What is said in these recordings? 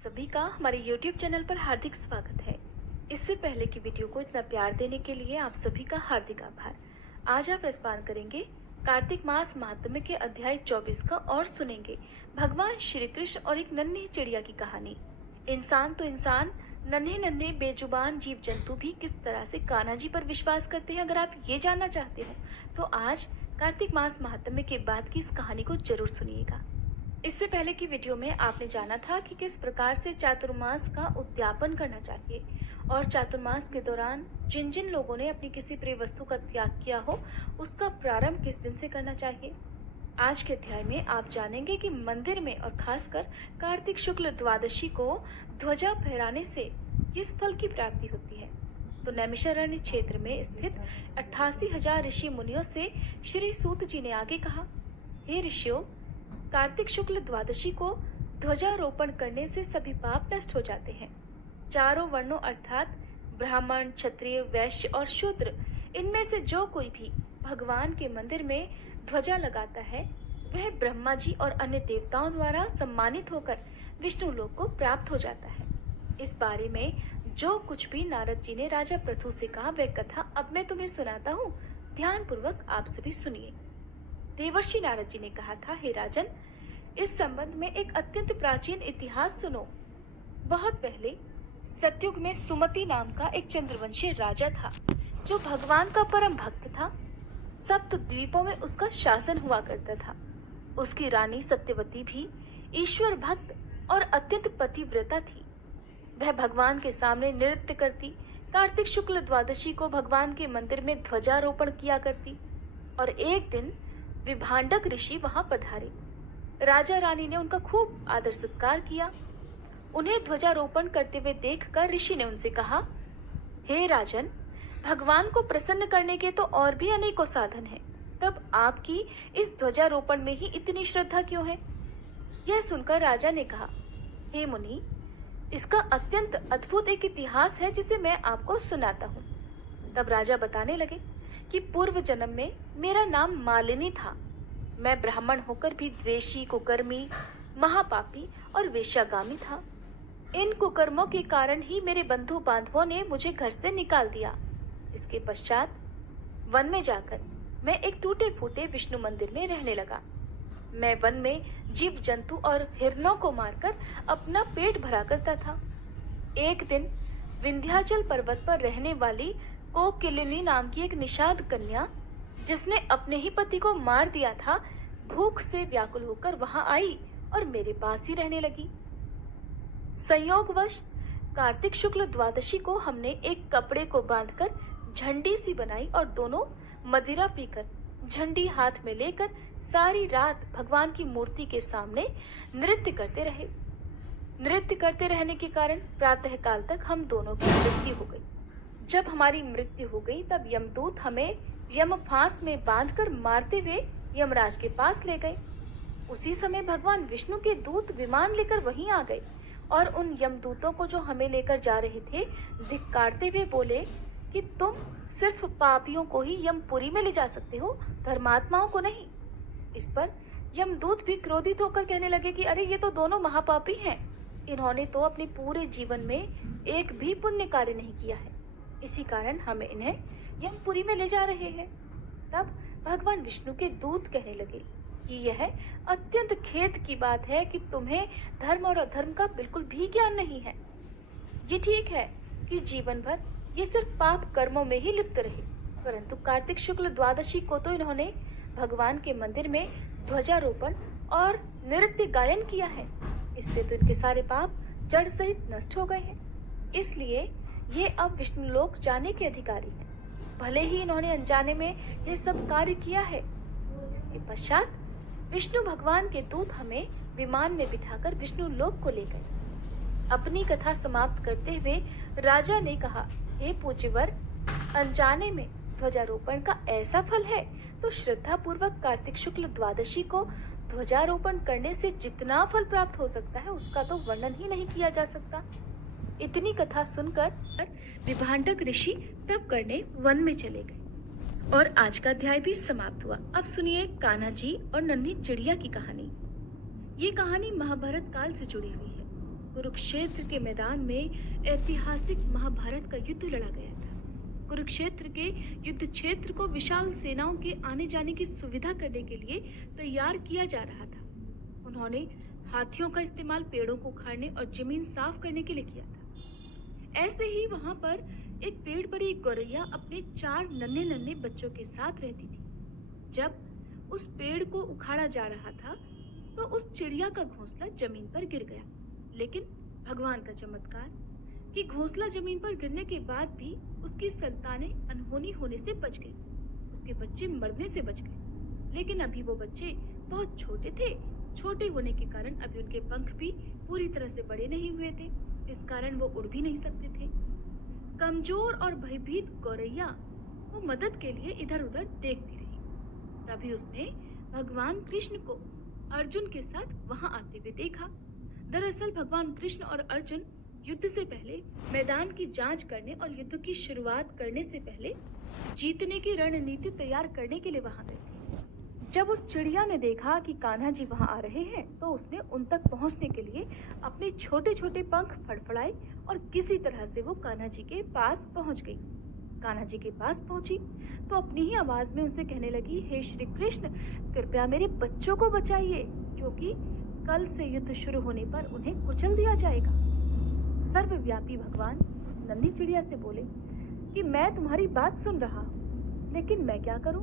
सभी का हमारे YouTube चैनल पर हार्दिक स्वागत है। इससे पहले की वीडियो को इतना प्यार देने के लिए आप सभी का हार्दिक आभार। आज आप रसपान करेंगे कार्तिक मास महात्म्य के अध्याय 24 का और सुनेंगे भगवान श्री कृष्ण और एक नन्ही चिड़िया की कहानी। इंसान तो इंसान, नन्हे नन्हे बेजुबान जीव जंतु भी किस तरह से कान्हा जी पर विश्वास करते हैं, अगर आप ये जानना चाहते हो तो आज कार्तिक मास महात्म्य के बाद की इस कहानी को जरूर सुनिएगा। इससे पहले की वीडियो में आपने जाना था कि किस प्रकार से चातुर्मास का उद्यापन करना चाहिए और चातुर्मास के दौरान जिन जिन लोगों ने अपनी किसी प्रिय वस्तु का त्याग किया हो उसका प्रारंभ किस दिन से करना चाहिए। आज के अध्याय में आप जानेंगे कि मंदिर में और खासकर कार्तिक शुक्ल द्वादशी को ध्वजा फहराने से किस फल की प्राप्ति होती है। तो नैमिषारण्य क्षेत्र में स्थित 88,000 ऋषि मुनियों से श्री सूत जी ने आगे कहा, हे ऋषियों, कार्तिक शुक्ल द्वादशी को ध्वजारोपण करने से सभी पाप नष्ट हो जाते हैं। चारों वर्णों अर्थात ब्राह्मण, क्षत्रिय, वैश्य और शूद्र, इनमें से जो कोई भी भगवान के मंदिर में ध्वजा लगाता है वह ब्रह्मा जी और अन्य देवताओं द्वारा सम्मानित होकर विष्णु लोक को प्राप्त हो जाता है। इस बारे में जो कुछ भी नारद जी ने राजा पृथु से कहा वह कथा अब मैं तुम्हें सुनाता हूँ, ध्यान पूर्वक आप सभी सुनिए। देवर्षि नारद जी ने कहा था, हे राजन, इस संबंध में एक अत्यंत प्राचीन इतिहास सुनो। बहुत पहले सतयुग में सुमति नाम का एक चंद्रवंशी राजा था जो भगवान का परम भक्त था। सप्त द्वीपों में उसका शासन हुआ करता था। उसकी रानी सत्यवती भी ईश्वर भक्त और अत्यंत पतिव्रता थी। वह भगवान के सामने नृत्य करती, कार्तिक शुक्ल द्वादशी को भगवान के मंदिर में ध्वजारोपण किया करती और एक दिन विभांडक ऋषि वहां पधारे। राजा रानी ने उनका खूब आदर सत्कार किया। उन्हें ध्वजारोपण करते हुए देखकर ऋषि ने उनसे कहा, हे राजन, भगवान को प्रसन्न करने के तो और भी अनेकों साधन हैं, तब आपकी इस ध्वजारोपण में ही इतनी श्रद्धा क्यों है। यह सुनकर राजा ने कहा, हे मुनि, इसका अत्यंत अद्भुत एक इतिहास है जिसे मैं आपको सुनाता हूँ। तब राजा बताने लगे कि पूर्व जन्म में मेरा नाम मालिनी था। मैं ब्राह्मण होकर भी द्वेषी, कुकर्मी, महापापी और वेश्यागामी था। इन कुकर्मों के कारण ही मेरे बंधु बांधवों ने मुझे घर से निकाल दिया। इसके पश्चात वन में जाकर मैं एक टूटे फूटे विष्णु मंदिर में रहने लगा। मैं वन में जीव जंतु और हिरणों को मारकर अपना पेट भरा करता था। एक दिन विंध्याचल पर्वत पर रहने वाली कोकिलिनी नाम की एक निषाद कन्या, जिसने अपने ही पति को मार दिया था, भूख से व्याकुल होकर वहां आई और मेरे पास ही रहने लगी। संयोगवश कार्तिक शुक्ल द्वादशी को हमने एक कपड़े को बांधकर झंडी सी बनाई और दोनों मदिरा पीकर झंडी हाथ में लेकर सारी रात भगवान की मूर्ति के सामने नृत्य करते रहे। नृत्य करते रहने के कारण प्रातः काल तक हम दोनों की मृत्यु हो गई। जब हमारी मृत्यु हो गई तब यमदूत हमें यम फांस में बांधकर मारते हुए यमराज के पास ले गए। उसी समय भगवान विष्णु के दूत विमान लेकर वहीं आ गए और उन यमदूतों को जो हमें लेकर जा रहे थे धिक्कारते हुए बोले कि तुम सिर्फ पापियों को ही यमपुरी में ले जा सकते हो, धर्मात्माओं को नहीं। इस पर यमदूत भी क्रोधित होकर कहने लगे कि अरे, ये तो दोनों महापापी हैं। इन्होंने तो अपने पूरे जीवन में एक भी पुण्य कार्य नहीं किया है, इसी कारण हमें इन्हें यमपुरी में ले जा रहे हैं। तब भगवान विष्णु के दूत कहने लगे कि यह अत्यंत खेद की बात है कि तुम्हें धर्म और अधर्म का बिल्कुल भी ज्ञान नहीं है। ये ठीक है कि जीवन भर ये सिर्फ पाप कर्मों में ही लिप्त रहे, परंतु कार्तिक शुक्ल द्वादशी को तो इन्होंने भगवान के मंदिर में ध्वजारोपण और नृत्य गायन किया है। इससे तो इनके सारे पाप जड़ सहित नष्ट हो गए हैं। इसलिए ये अब विष्णु लोक जाने के अधिकारी हैं, भले ही इन्होंने अनजाने में यह सब कार्य किया है। इसके पश्चात विष्णु भगवान के दूत हमें विमान में बिठाकर विष्णु लोक को ले गए। अपनी कथा समाप्त करते हुए राजा ने कहा, हे पूज्यवर, अनजाने में ध्वजारोपण का ऐसा फल है तो श्रद्धा पूर्वक कार्तिक शुक्ल द्वादशी को ध्वजारोपण करने से जितना फल प्राप्त हो सकता है उसका तो वर्णन ही नहीं किया जा सकता। इतनी कथा सुनकर विभांडक ऋषि तप करने वन में चले गए और आज का अध्याय भी समाप्त हुआ। अब सुनिए कान्हा जी और नन्ही चिड़िया की कहानी। ये कहानी महाभारत काल से जुड़ी हुई है। कुरुक्षेत्र के मैदान में ऐतिहासिक महाभारत का युद्ध लड़ा गया था। कुरुक्षेत्र के युद्ध क्षेत्र को विशाल सेनाओं के आने जाने की सुविधा करने के लिए तैयार किया जा रहा था। उन्होंने हाथियों का इस्तेमाल पेड़ों को उखाड़ने और जमीन साफ करने के लिए किया था। ऐसे ही वहां पर एक पेड़ पर एक गौरैया अपने 4 नन्हे नन्हे बच्चों के साथ रहती थी। जब उस पेड़ को उखाड़ा जा रहा था तो उस चिड़िया का घोंसला जमीन पर गिर गया। लेकिन भगवान का चमत्कार कि घोंसला जमीन पर गिरने के बाद भी उसकी संतानें अनहोनी होने से बच गई। उसके बच्चे मरने से बच गए। लेकिन अभी वो बच्चे बहुत छोटे थे। छोटे होने के कारण अभी उनके पंख भी पूरी तरह से बड़े नहीं हुए थे। इस कारण वो उड़ भी नहीं सकते थे। कमजोर और भयभीत गौरैया वो मदद के लिए इधर उधर देखती रही। तभी उसने भगवान कृष्ण को अर्जुन के साथ वहां आते हुए देखा। दरअसल भगवान कृष्ण और अर्जुन युद्ध से पहले मैदान की जांच करने और युद्ध की शुरुआत करने से पहले जीतने की रणनीति तैयार करने के लिए वहां गए थे। जब उस चिड़िया ने देखा कि कान्हा जी वहां आ रहे हैं तो उसने उन तक पहुंचने के लिए अपने छोटे छोटे पंख फड़फड़ाए और किसी तरह से वो कान्हा जी के पास पहुंच गई। कान्हा जी के पास पहुंची तो अपनी ही आवाज में उनसे कहने लगी, हे श्री कृष्ण, कृपया मेरे बच्चों को बचाइए, क्योंकि कल से युद्ध शुरू होने पर उन्हें कुचल दिया जाएगा। सर्वव्यापी भगवान उस नन्ही चिड़िया से बोले कि मैं तुम्हारी बात सुन रहा हूँ, लेकिन मैं क्या करूं?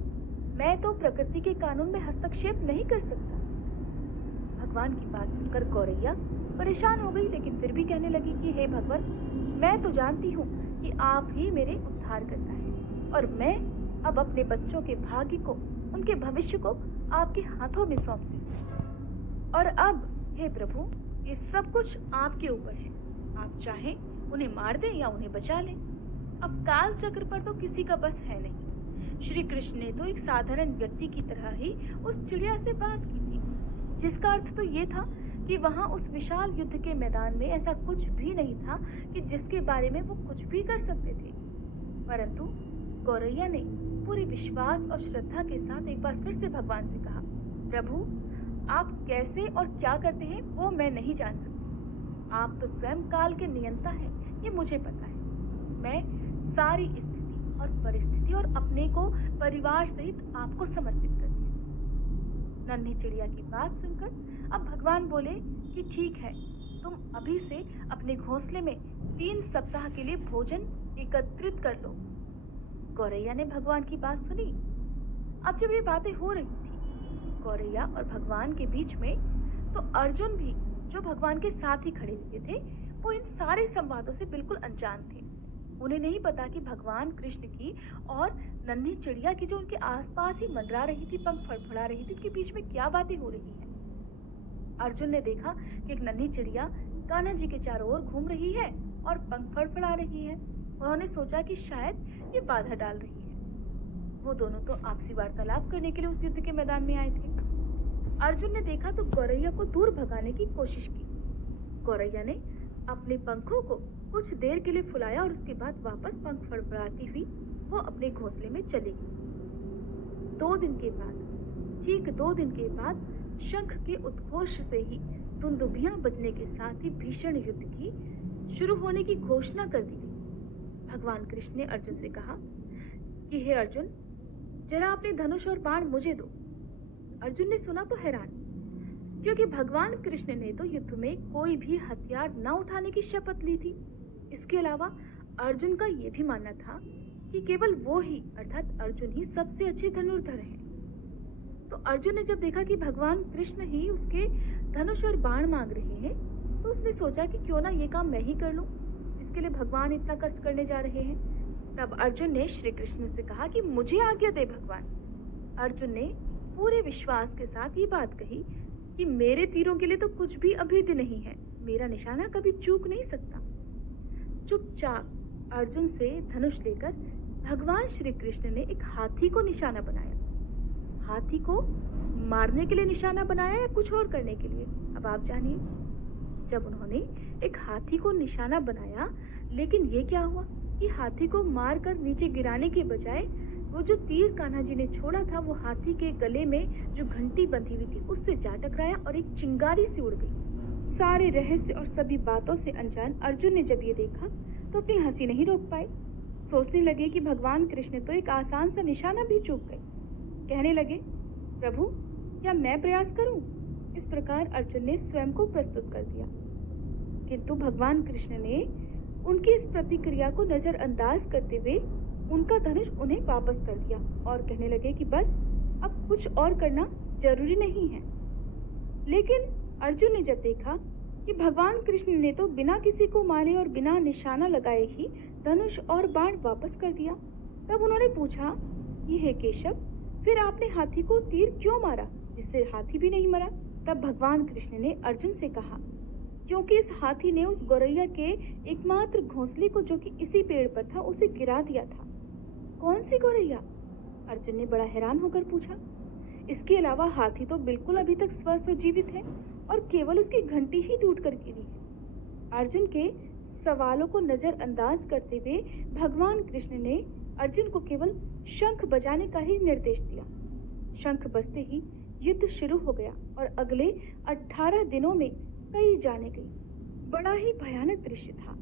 मैं तो प्रकृति के कानून में हस्तक्षेप नहीं कर सकता। भगवान की बात सुनकर गौरैया परेशान हो गई, लेकिन फिर भी कहने लगी कि हे भगवान, मैं तो जानती हूँ कि आप ही मेरे उद्धार करता है और मैं अब अपने बच्चों के भाग्य को, उनके भविष्य को आपके हाथों में सौंपती हूँ। और अब हे प्रभु, ये सब कुछ आपके ऊपर है। आप चाहें उन्हें मार दें या उन्हें बचा लें। अब काल चक्र पर तो किसी का बस है नहीं। श्री कृष्ण ने तो एक साधारण व्यक्ति की तरह ही उस चिड़िया से बात की थी, जिसका अर्थ तो ये था कि वहां उस विशाल युद्ध के मैदान में ऐसा कुछ भी नहीं था कि जिसके बारे में वो कुछ भी कर सकते थे। परंतु गौरैया ने पूरे विश्वास और श्रद्धा के साथ एक बार फिर से भगवान से कहा, प्रभु, आप कैसे और क्या करते हैं वो मैं नहीं जान सकती। आप तो स्वयं काल के नियंता हैं, ये मुझे पता है। मैं सारी स्थिति और परिस्थिति और अपने को परिवार सहित आपको समर्पित करती हूँ। नन्ही चिड़िया की बात सुनकर अब भगवान बोले कि ठीक है, तुम अभी से अपने घोंसले में 3 सप्ताह के लिए भोजन एकत्रित कर लो। गौरैया ने भगवान की बात सुनी। अब जब ये बातें हो रही थी गौरैया और भगवान के बीच में, तो अर्जुन भी जो भगवान के साथ ही खड़े हुए थे वो इन सारे संवादों से बिल्कुल अनजान थे। उन्हें नहीं पता कि भगवान कृष्ण की और नन्ही चिड़िया की जो उनके आसपास ही मंडरा रही थी, पंख फड़फड़ा रही थी, उनके बीच में क्या बातें हो रही हैं। अर्जुन ने देखा कि एक नन्ही चिड़िया कान्हा जी के चारों ओर घूम रही है और पंख फड़फड़ा रही है। उन्होंने सोचा कि शायद ये बाधा डाल रही है। वो दोनों तो आपसी वार्तालाप करने के लिए उस युद्ध के मैदान में आए थे। अर्जुन ने देखा तो गौरैया को दूर भगाने की कोशिश की। गौरैया ने अपने पंखों को कुछ देर के लिए फुलाया और उसके बाद वापस पंख फड़फड़ाती हुई वो अपने घोंसले में चली गई। 2 दिन के बाद, ठीक 2 दिन के बाद, शंख के उद्घोष से ही दुंदुभियां बजने के साथ ही भीषण युद्ध की शुरू होने की घोषणा कर दी गई। भगवान कृष्ण ने अर्जुन से कहा कि हे अर्जुन, जरा अपने धनुष और बाण मुझे दो। अर्जुन ने सुना तो हैरान, क्योंकि भगवान कृष्ण ने तो युद्ध में कोई भी हथियार न उठाने की शपथ ली थी। इसके अलावा अर्जुन का यह भी मानना था कि केवल वो ही, अर्थात अर्जुन ही सबसे अच्छे धनुर्धर हैं। तो अर्जुन ने जब देखा कि भगवान कृष्ण ही उसके धनुष और बाण मांग रहे हैं, तो उसने सोचा कि क्यों ना ये काम मैं ही कर लूं, जिसके लिए भगवान इतना कष्ट करने जा रहे हैं। तब अर्जुन ने श्री कृष्ण से कहा कि मुझे आज्ञा दे भगवान। अर्जुन ने पूरे विश्वास के साथ ये बात कही कि मेरे तीरों के लिए तो कुछ भी अभेद्य नहीं है, मेरा निशाना कभी चूक नहीं सकता। चुपचाप अर्जुन से धनुष लेकर भगवान श्री कृष्ण ने एक हाथी को निशाना बनाया। हाथी को मारने के लिए निशाना बनाया या कुछ और करने के लिए, अब आप जानिए। जब उन्होंने एक हाथी को निशाना बनाया, लेकिन ये क्या हुआ कि हाथी को मारकर नीचे गिराने के बजाय वो जो तीर कान्हा जी ने छोड़ा था वो हाथी के गले में जो घंटी बंधी हुई थी उससे जा टकराया और एक चिंगारी सी उड़ गई। सारे रहस्य और सभी बातों से अनजान अर्जुन ने जब ये देखा तो अपनी हंसी नहीं रोक पाए। सोचने लगे कि भगवान कृष्ण तो एक आसान सा निशाना भी चूक गए। कहने लगे, प्रभु क्या मैं प्रयास करूं? इस प्रकार अर्जुन ने स्वयं को प्रस्तुत कर दिया, किंतु भगवान कृष्ण ने उनकी इस प्रतिक्रिया को नजरअंदाज करते हुए उनका धनुष उन्हें वापस कर दिया और कहने लगे कि बस अब कुछ और करना जरूरी नहीं है। लेकिन अर्जुन ने जब देखा कि भगवान कृष्ण ने तो बिना किसी को मारे और बिना निशाना लगाए ही धनुष और बाण वापस कर दिया, तब उन्होंने पूछा कि हे केशव, फिर आपने हाथी को तीर क्यों मारा जिससे हाथी भी नहीं मरा? तब भगवान कृष्ण ने अर्जुन से कहा, क्योंकि इस हाथी ने उस गौरैया के एकमात्र घोंसले को, जो कि इसी पेड़ पर था, उसे गिरा दिया था। कौन सी गौरैया? अर्जुन ने बड़ा हैरान होकर पूछा। इसके अलावा हाथी तो बिल्कुल अभी तक स्वस्थ और जीवित है और केवल उसकी घंटी ही टूट कर गिरी है। अर्जुन के सवालों को नजरअंदाज करते हुए भगवान कृष्ण ने अर्जुन को केवल शंख बजाने का ही निर्देश दिया। शंख बजते ही युद्ध शुरू हो गया और अगले 18 दिनों में कई जाने गई। बड़ा ही भयानक दृश्य था।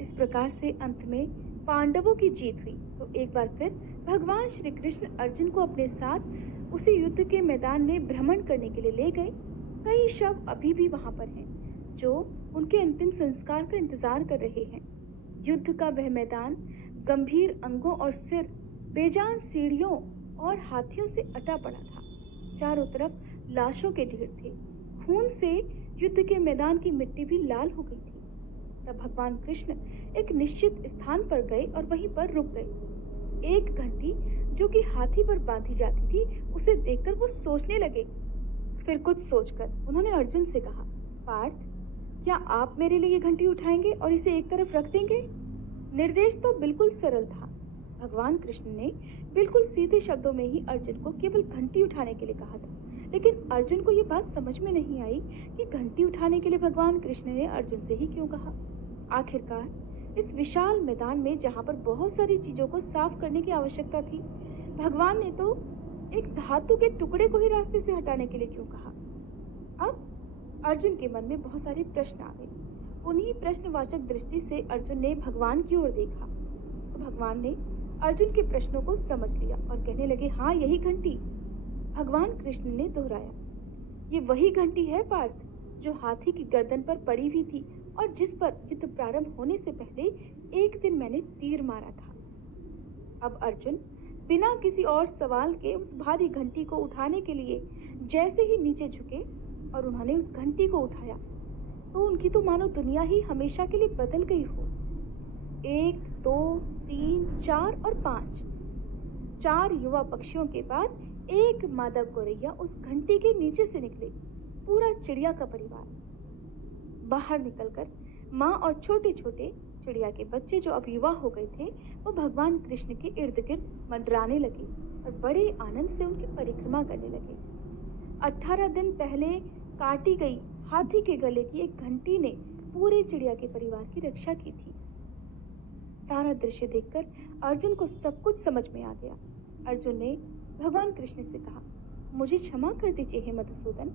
इस प्रकार से अंत में पांडवों की जीत हुई। तो एक बार फिर भगवान श्री कृष्ण अर्जुन को अपने साथ उसी युद्ध के मैदान में भ्रमण करने के लिए ले गए। कई शव अभी भी वहां पर हैं, जो उनके अंतिम संस्कार का इंतजार कर रहे हैं। युद्ध का वह मैदान गंभीर अंगों और सिर, बेजान सीढ़ियों और हाथियों से अटा पड़ा था। चारों तरफ लाशों के ढेर थे। खून से युद्ध के मैदान की मिट्टी भी लाल हो गई थी। तब भगवान कृष्ण एक निश्चित स्थान पर गए और वहीं पर रुक गए। एक घंटी जो कि हाथी पर बांधी जाती थी, उसे देखकर वो सोचने लगे। फिर कुछ सोचकर उन्होंने अर्जुन से कहा, पार्थ, क्या आप मेरे लिए ये घंटी उठाएंगे और इसे एक तरफ रख देंगे? निर्देश तो बिल्कुल सरल था। भगवान कृष्ण ने बिल्कुल सीधे शब्दों में ही अर्जुन को केवल घंटी उठाने के लिए कहा था, लेकिन अर्जुन को ये बात समझ में नहीं आई कि घंटी उठाने के लिए भगवान कृष्ण ने अर्जुन से ही क्यों कहा। आखिरकार इस विशाल मैदान में, जहाँ पर बहुत सारी चीजों को साफ करने की आवश्यकता थी, भगवान ने तो एक धातु के टुकड़े को ही रास्ते से हटाने के लिए क्यों कहा? अब अर्जुन के मन में बहुत सारे प्रश्न आ गए। उन्हीं प्रश्नवाचक दृष्टि से अर्जुन ने भगवान की ओर देखा तो भगवान ने अर्जुन के प्रश्नों को समझ लिया और कहने लगे, हाँ, यही घंटी। भगवान कृष्ण ने दोहराया, ये वही घंटी है पार्थ, जो हाथी की गर्दन पर पड़ी हुई थी और जिस पर युद्ध प्रारंभ होने से पहले एक दिन मैंने तीर मारा था। अब अर्जुन बिना किसी और सवाल के उस भारी घंटी को उठाने के लिए जैसे ही नीचे झुके और उन्होंने उस घंटी को उठाया, तो उनकी तो मानो दुनिया ही हमेशा के लिए बदल गई हो। 1, 2, 3, 4 और 5, 4 युवा पक्षियों के बाद एक मादा गौरैया उस घंटी के नीचे से निकले। पूरा चिड़िया का परिवार बाहर निकलकर माँ और छोटे छोटे चिड़िया के बच्चे, जो अब युवा हो गए थे, वो भगवान कृष्ण के इर्द गिर्द मंडराने लगे और बड़े आनंद से उनकी परिक्रमा करने लगे। 18 दिन पहले काटी गई हाथी के गले की एक घंटी ने पूरे चिड़िया के परिवार की रक्षा की थी। सारा दृश्य देखकर अर्जुन को सब कुछ समझ में आ गया। अर्जुन ने भगवान कृष्ण से कहा, मुझे क्षमा कर दीजिए हे मधुसूदन।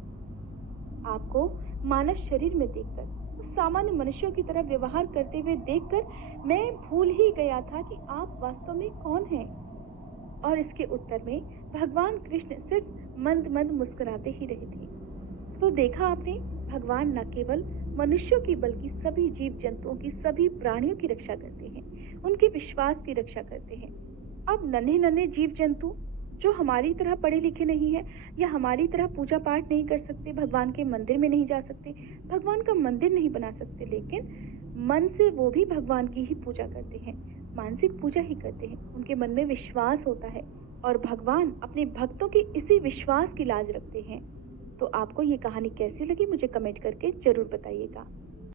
आपको मानव शरीर में देखकर, उस सामान्य मनुष्यों की तरह व्यवहार करते हुए देखकर मैं भूल ही गया था कि आप वास्तव में कौन हैं। और इसके उत्तर में भगवान कृष्ण सिर्फ मंद मंद मुस्कुराते ही रहे थे। तो देखा आपने, भगवान न केवल मनुष्यों की बल्कि सभी जीव जंतुओं की, सभी प्राणियों की रक्षा करते हैं, उनके विश्वास की रक्षा करते हैं। अब नन्हे नन्हे जीव जंतु जो हमारी तरह पढ़े लिखे नहीं है या हमारी तरह पूजा पाठ नहीं कर सकते, भगवान के मंदिर में नहीं जा सकते, भगवान का मंदिर नहीं बना सकते, लेकिन मन से वो भी भगवान की ही पूजा करते हैं, मानसिक पूजा ही करते हैं। उनके मन में विश्वास होता है और भगवान अपने भक्तों के इसी विश्वास की लाज रखते हैं। तो आपको ये कहानी कैसी लगी, मुझे कमेंट करके जरूर बताइएगा।